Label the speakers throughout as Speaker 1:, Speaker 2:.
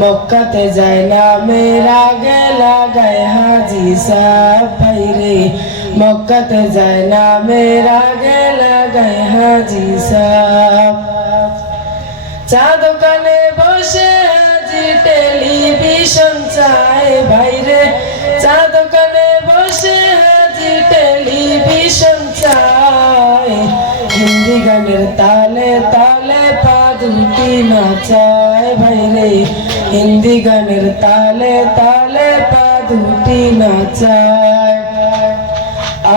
Speaker 1: মক্কাতে যায় না মেরা গেলা গায়ে হাজি সাহ ভাইরে মক্কাতে যায় না মেরা গেলা গায়ে হাজি সাহ চা দোকানে বসে হাজি টেলিভিশন চায় ভাইরে চা দোকানে বসে হাজি টেলিভিশন চায়। হিন্দি গানের তালে তালে পা দুটি নাচায়। হিন্দি গানের তালে তালে পা দুটি নাচায়।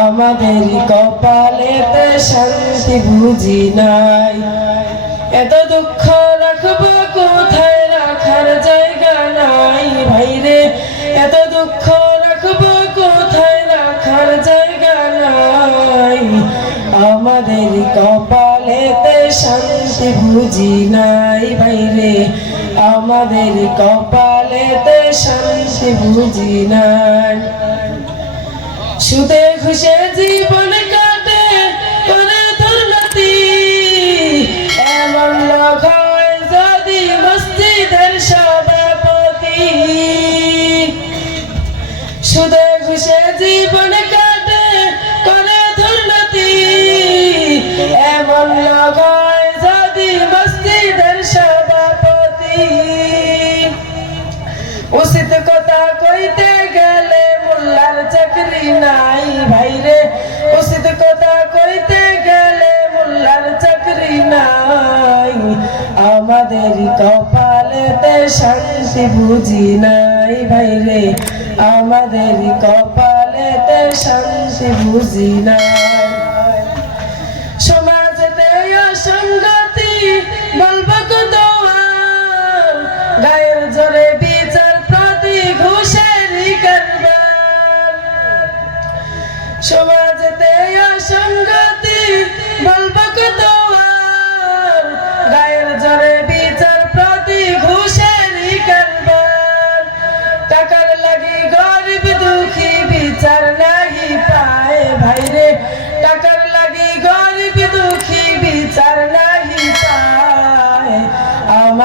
Speaker 1: আমাদের কপালেতে শান্তি বুঝি নাই। এত দুঃখ রাখব কোথায় রাখার জায়গা নাই ভাইরে। এত দুঃখ রাখব কোথায় রাখার জায়গা নাই। আমাদের কপালেতে শান্তি বুঝি নাই বাইরে আমাদের কপালেতে শান্তি বুঝি নাই। সুদে খুশে জীবন উচিত কথা কইতে গেলে মোল্লার চাকরি নাই ভাইরে। উচিত কথা কইতে গেলে মোল্লার চাকরি নাই। আমাদের কপালেতে শান্তি বুঝি নাই ভাই ভাইরে। আমাদের কপালেতে শান্তি বুঝি নাই।